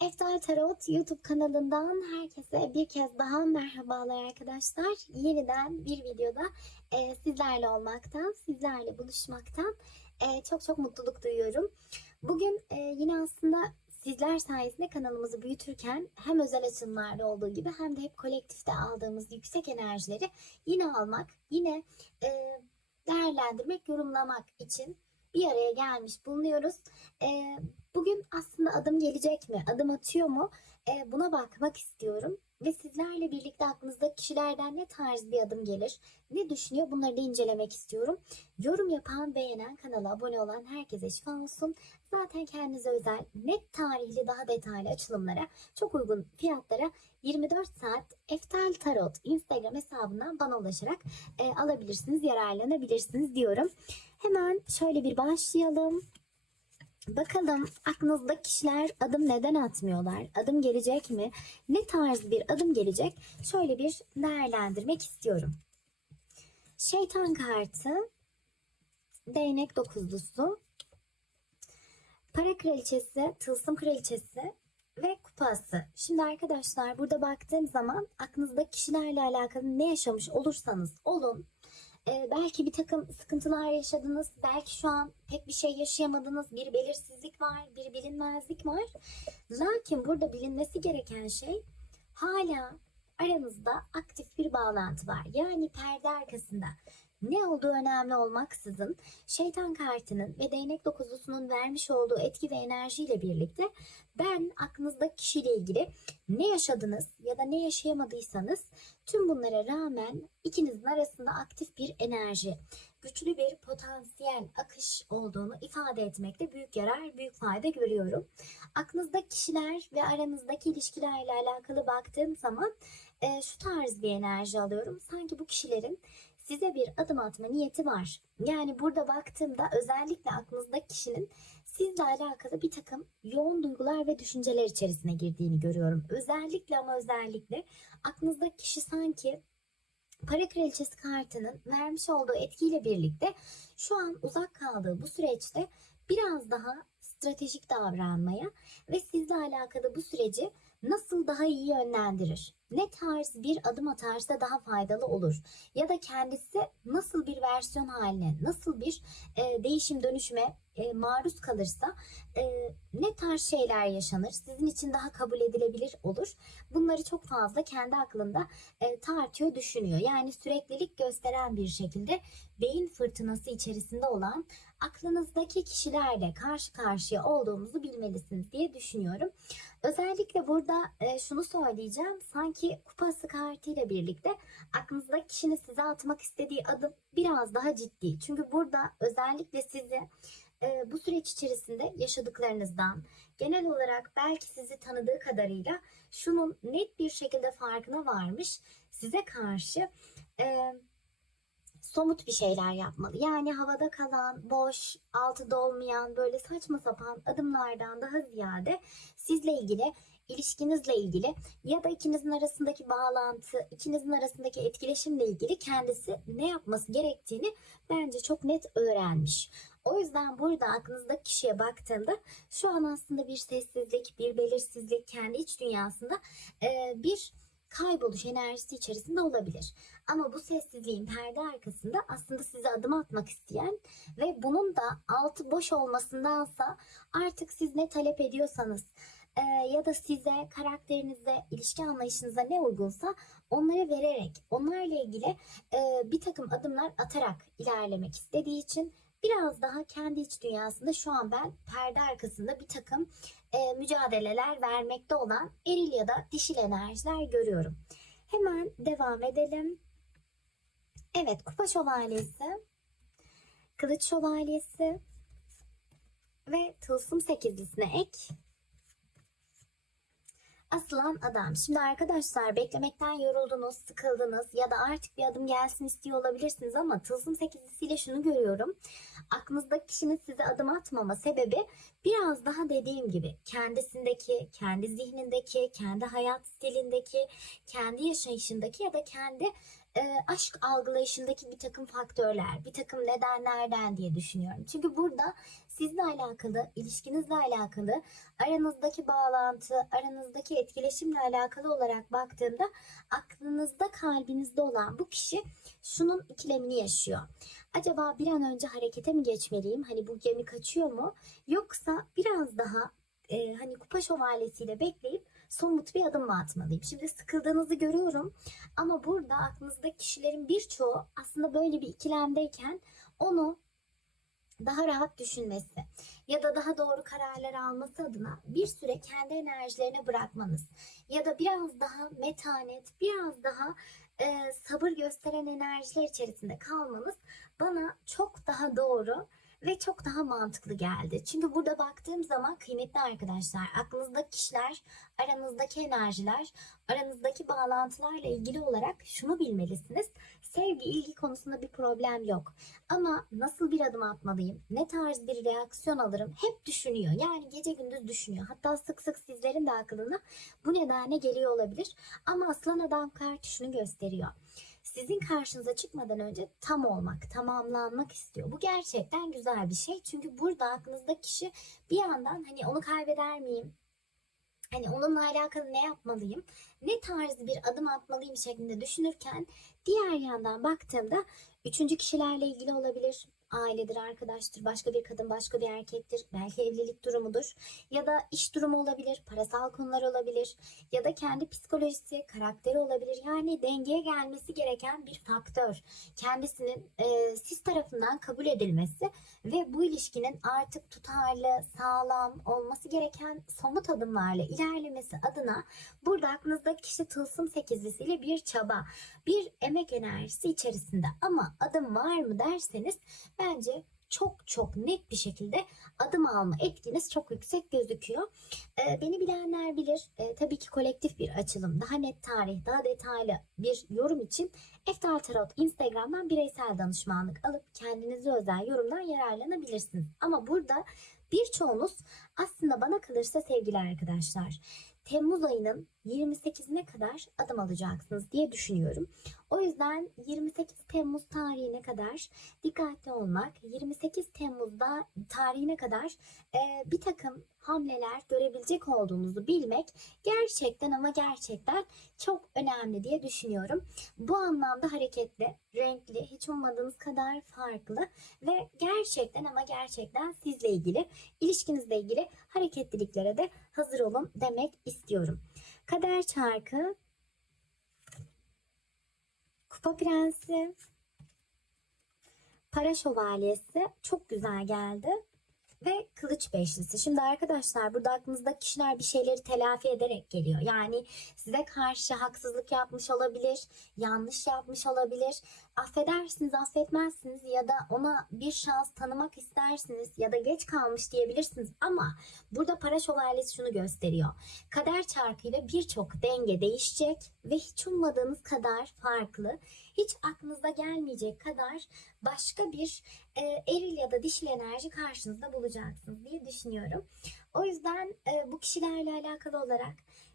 Eftal Tarot YouTube kanalından herkese bir kez daha merhabalar arkadaşlar. Yeniden bir videoda e, sizlerle olmaktan, sizlerle buluşmaktan e, çok çok mutluluk duyuyorum. Bugün e, yine aslında sizler sayesinde kanalımızı büyütürken hem özel açımlarda olduğu gibi hem de hep kolektifte aldığımız yüksek enerjileri yine almak, yine e, değerlendirmek, yorumlamak için bir araya gelmiş bulunuyoruz. E, bugün aslında adım gelecek mi, adım atıyor mu E, buna bakmak istiyorum. Ve sizlerle birlikte aklınızdaki kişilerden ne tarz bir adım gelir, ne düşünüyor bunları da incelemek istiyorum. Yorum yapan, beğenen, kanala abone olan herkese şifa olsun. Zaten kendinize özel, net tarihli daha detaylı açılımlara, çok uygun fiyatlara 24 saat Eftal Tarot Instagram hesabından bana ulaşarak e, alabilirsiniz, yararlanabilirsiniz diyorum. Hemen şöyle bir başlayalım. Bakalım aklınızdaki kişiler adım neden atmıyorlar? Adım gelecek mi? Ne tarz bir adım gelecek? Şöyle bir değerlendirmek istiyorum. Şeytan kartı, değnek dokuzlusu, para kraliçesi, tılsım kraliçesi ve kupası. Şimdi arkadaşlar burada baktığım zaman aklınızdaki kişilerle alakalı ne yaşamış olursanız olun. Ee, belki bir takım sıkıntılar yaşadınız. Belki şu an pek bir şey yaşayamadınız. Bir belirsizlik var, bir bilinmezlik var. Lakin burada bilinmesi gereken şey hala aranızda aktif bir bağlantı var. Yani perde arkasında ne olduğu önemli olmaksızın şeytan kartının ve değnek dokuzlusunun vermiş olduğu etki ve enerjiyle birlikte ben aklınızdaki kişiyle ilgili ne yaşadınız ya da ne yaşayamadıysanız tüm bunlara rağmen ikinizin arasında aktif bir enerji, güçlü bir potansiyel akış olduğunu ifade etmekte büyük yarar, büyük fayda görüyorum. Aklınızdaki kişiler ve aranızdaki ilişkilerle alakalı baktığım zaman e, şu tarz bir enerji alıyorum. Sanki bu kişilerin size bir adım atma niyeti var. Yani burada baktığımda özellikle aklınızdaki kişinin sizle alakalı bir takım yoğun duygular ve düşünceler içerisine girdiğini görüyorum. Özellikle ama özellikle aklınızdaki kişi sanki para kraliçesi kartının vermiş olduğu etkiyle birlikte şu an uzak kaldığı bu süreçte biraz daha stratejik davranmaya ve sizle alakalı bu süreci nasıl daha iyi yönlendirir? Ne tarz bir adım atarsa daha faydalı olur? Ya da kendisi nasıl bir versiyon haline, nasıl bir e, değişim dönüşüme e, maruz kalırsa e, ne tarz şeyler yaşanır? Sizin için daha kabul edilebilir olur. Bunları çok fazla kendi aklında e, tartıyor, düşünüyor. Yani süreklilik gösteren bir şekilde beyin fırtınası içerisinde olan aklınızdaki kişilerle karşı karşıya olduğumuzu bilmelisiniz diye düşünüyorum. Özellikle burada e, şunu söyleyeceğim. Sanki kupası kartıyla birlikte aklınızdaki kişinin size atmak istediği adım biraz daha ciddi. Çünkü burada özellikle sizi e, bu süreç içerisinde yaşadıklarınızdan genel olarak belki sizi tanıdığı kadarıyla şunun net bir şekilde farkına varmış. Size karşı e, somut bir şeyler yapmalı. Yani havada kalan, boş, altı dolmayan böyle saçma sapan adımlardan daha ziyade sizle ilgili ilişkinizle ilgili ya da ikinizin arasındaki bağlantı, ikinizin arasındaki etkileşimle ilgili kendisi ne yapması gerektiğini bence çok net öğrenmiş. O yüzden burada aklınızdaki kişiye baktığımda şu an aslında bir sessizlik, bir belirsizlik kendi iç dünyasında bir kayboluş enerjisi içerisinde olabilir. Ama bu sessizliğin perde arkasında aslında size adım atmak isteyen ve bunun da altı boş olmasındansa artık siz ne talep ediyorsanız e, ya da size, karakterinize, ilişki anlayışınıza ne uygunsa onları vererek, onlarla ilgili e, bir takım adımlar atarak ilerlemek istediği için biraz daha kendi iç dünyasında şu an ben perde arkasında bir takım e, mücadeleler vermekte olan eril ya da dişil enerjiler görüyorum. Hemen devam edelim. Evet, kupa şövalyesi, kılıç şövalyesi ve tılsım sekizlisine ek Asılan adam. Şimdi arkadaşlar beklemekten yoruldunuz, sıkıldınız ya da artık bir adım gelsin istiyor olabilirsiniz ama tılsım sekizlisiyle şunu görüyorum. Aklınızdaki kişinin size adım atmama sebebi biraz daha dediğim gibi kendisindeki, kendi zihnindeki, kendi hayat stilindeki, kendi yaşayışındaki ya da kendi e, aşk algılayışındaki bir takım faktörler, bir takım nedenlerden diye düşünüyorum. Çünkü burada sizle alakalı, ilişkinizle alakalı, aranızdaki bağlantı, aranızdaki etkileşimle alakalı olarak baktığımda aklınızda, kalbinizde olan bu kişi şunun ikilemini yaşıyor. Acaba bir an önce harekete mi geçmeliyim? Hani bu gemi kaçıyor mu? Yoksa biraz daha e, hani kupa şövalyesiyle bekleyip somut bir adım mı atmalıyım? Şimdi sıkıldığınızı görüyorum ama burada aklınızdaki kişilerin birçoğu aslında böyle bir ikilemdeyken onu daha rahat düşünmesi ya da daha doğru kararlar alması adına bir süre kendi enerjilerine bırakmanız ya da biraz daha metanet, biraz daha e, sabır gösteren enerjiler içerisinde kalmanız bana çok daha doğru ve çok daha mantıklı geldi. Çünkü burada baktığım zaman kıymetli arkadaşlar, aklınızdaki kişiler, aranızdaki enerjiler, aranızdaki bağlantılarla ilgili olarak şunu bilmelisiniz. Sevgi, ilgi konusunda bir problem yok. Ama nasıl bir adım atmalıyım, ne tarz bir reaksiyon alırım hep düşünüyor. Yani gece gündüz düşünüyor. Hatta sık sık sizlerin de aklına bu nedenle geliyor olabilir. Ama aslan adam kartı şunu gösteriyor sizin karşınıza çıkmadan önce tam olmak, tamamlanmak istiyor. Bu gerçekten güzel bir şey. Çünkü burada aklınızda kişi bir yandan hani onu kaybeder miyim? Hani onunla alakalı ne yapmalıyım? Ne tarz bir adım atmalıyım şeklinde düşünürken diğer yandan baktığımda üçüncü kişilerle ilgili olabilir. Ailedir, arkadaştır, başka bir kadın, başka bir erkektir. Belki evlilik durumudur. Ya da iş durumu olabilir, parasal konular olabilir. Ya da kendi psikolojisi, karakteri olabilir. Yani dengeye gelmesi gereken bir faktör. Kendisinin e, siz tarafından kabul edilmesi ve bu ilişkinin artık tutarlı, sağlam olması gereken somut adımlarla ilerlemesi adına burada aklınızdaki kişi tılsım sekizlisiyle bir çaba, bir emek enerjisi içerisinde ama adım var mı derseniz bence çok çok net bir şekilde adım alma etkiniz çok yüksek gözüküyor. Ee, beni bilenler bilir. Ee, tabii ki kolektif bir açılım, daha net tarih, daha detaylı bir yorum için Eftal Tarot Instagram'dan bireysel danışmanlık alıp kendinize özel yorumdan yararlanabilirsiniz. Ama burada birçoğunuz aslında bana kalırsa sevgili arkadaşlar Temmuz ayının 28'ine kadar adım alacaksınız diye düşünüyorum. O yüzden 28 Temmuz tarihine kadar dikkatli olmak, 28 Temmuz'da tarihine kadar e, bir takım hamleler görebilecek olduğunuzu bilmek gerçekten ama gerçekten çok önemli diye düşünüyorum. Bu anlamda hareketli, renkli, hiç ummadığınız kadar farklı ve gerçekten ama gerçekten sizle ilgili, ilişkinizle ilgili hareketliliklere de hazır olun demek istiyorum. Kader çarkı, kupa prensi, para şövalyesi çok güzel geldi ve kılıç beşlisi. Şimdi arkadaşlar burada aklınızda kişiler bir şeyleri telafi ederek geliyor. Yani size karşı haksızlık yapmış olabilir, yanlış yapmış olabilir. Affedersiniz, affetmezsiniz ya da ona bir şans tanımak istersiniz ya da geç kalmış diyebilirsiniz. Ama burada para şövalyesi şunu gösteriyor. Kader çarkıyla birçok denge değişecek ve hiç ummadığınız kadar farklı, hiç aklınıza gelmeyecek kadar başka bir e, eril ya da dişil enerji karşınızda bulacaksınız diye düşünüyorum. O yüzden e, bu kişilerle alakalı olarak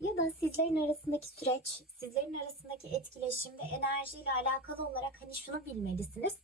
ya da sizlerin arasındaki süreç, sizlerin arasındaki etkileşim ve enerjiyle alakalı olarak hani şunu bilmelisiniz.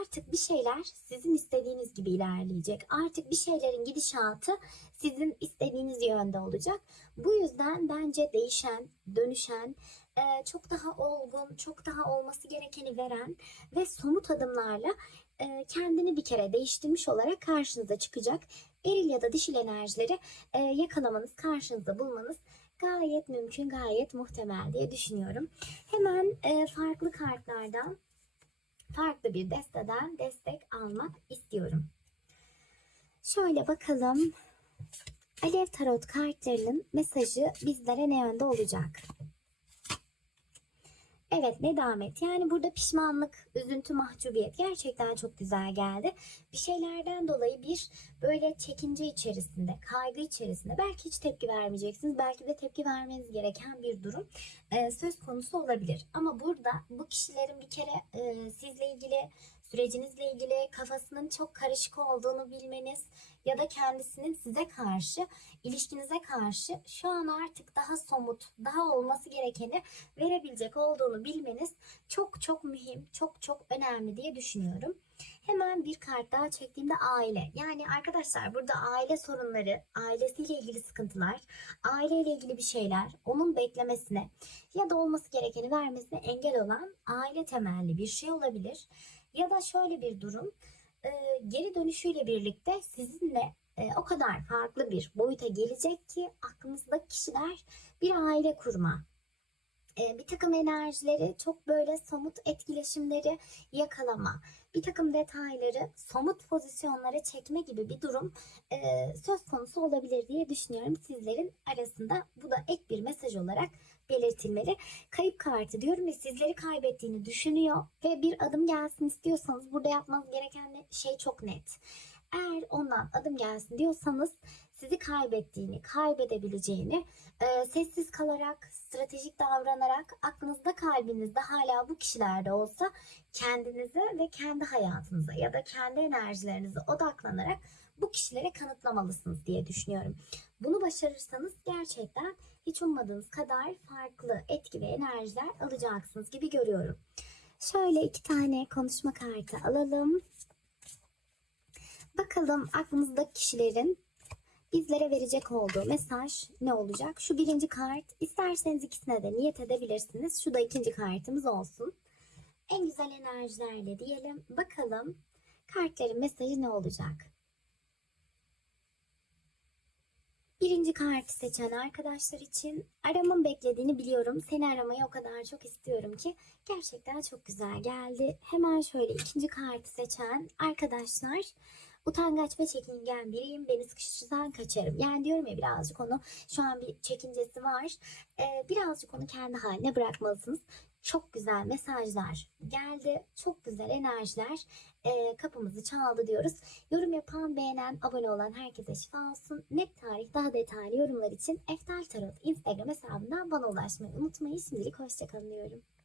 Artık bir şeyler sizin istediğiniz gibi ilerleyecek. Artık bir şeylerin gidişatı sizin istediğiniz yönde olacak. Bu yüzden bence değişen, dönüşen, e, çok daha olgun, çok daha olması gerekeni veren ve somut adımlarla e, kendini bir kere değiştirmiş olarak karşınıza çıkacak eril ya da dişil enerjileri e, yakalamanız, karşınızda bulmanız gayet mümkün, gayet muhtemel diye düşünüyorum. Hemen e, farklı kartlardan, farklı bir desteden destek almak istiyorum. Şöyle bakalım. Alev Tarot kartlarının mesajı bizlere ne yönde olacak? Evet nedamet yani burada pişmanlık, üzüntü, mahcubiyet gerçekten çok güzel geldi. Bir şeylerden dolayı bir böyle çekince içerisinde, kaygı içerisinde belki hiç tepki vermeyeceksiniz. Belki de tepki vermeniz gereken bir durum e, söz konusu olabilir. Ama burada bu kişilerin bir kere e, sizle ilgili sürecinizle ilgili kafasının çok karışık olduğunu bilmeniz ya da kendisinin size karşı, ilişkinize karşı şu an artık daha somut, daha olması gerekeni verebilecek olduğunu bilmeniz çok çok mühim, çok çok önemli diye düşünüyorum. Hemen bir kart daha çektiğimde aile. Yani arkadaşlar burada aile sorunları, ailesiyle ilgili sıkıntılar, aileyle ilgili bir şeyler, onun beklemesine ya da olması gerekeni vermesine engel olan aile temelli bir şey olabilir. Ya da şöyle bir durum, e, geri dönüşüyle birlikte sizinle e, o kadar farklı bir boyuta gelecek ki aklınızdaki kişiler bir aile kurma, e, bir takım enerjileri çok böyle somut etkileşimleri yakalama, bir takım detayları somut pozisyonlara çekme gibi bir durum e, söz konusu olabilir diye düşünüyorum sizlerin arasında. Bu da ek bir mesaj olarak belirtilmeli. Kayıp kartı diyorum ya sizleri kaybettiğini düşünüyor ve bir adım gelsin istiyorsanız burada yapmanız gereken şey çok net. Eğer ondan adım gelsin diyorsanız sizi kaybettiğini, kaybedebileceğini e, sessiz kalarak, stratejik davranarak aklınızda kalbinizde hala bu kişilerde olsa kendinize ve kendi hayatınıza ya da kendi enerjilerinize odaklanarak bu kişilere kanıtlamalısınız diye düşünüyorum. Bunu başarırsanız gerçekten hiç ummadığınız kadar farklı etki ve enerjiler alacaksınız gibi görüyorum. Şöyle iki tane konuşma kartı alalım. Bakalım aklınızdaki kişilerin bizlere verecek olduğu mesaj ne olacak? Şu birinci kart, isterseniz ikisine de niyet edebilirsiniz. Şu da ikinci kartımız olsun. En güzel enerjilerle diyelim. Bakalım kartların mesajı ne olacak? Birinci kartı seçen arkadaşlar için aramın beklediğini biliyorum. Seni aramayı o kadar çok istiyorum ki gerçekten çok güzel geldi. Hemen şöyle ikinci kartı seçen arkadaşlar utangaç ve çekingen biriyim. Beni sıkıştırsan kaçarım. Yani diyorum ya birazcık onu şu an bir çekincesi var. Ee, birazcık onu kendi haline bırakmalısınız. Çok güzel mesajlar geldi. Çok güzel enerjiler e, kapımızı çaldı diyoruz. Yorum yapan, beğenen, abone olan herkese şifa olsun. Net tarih daha detaylı yorumlar için Eftel Tarot Instagram hesabından bana ulaşmayı unutmayın. Şimdilik hoşçakalın diyorum.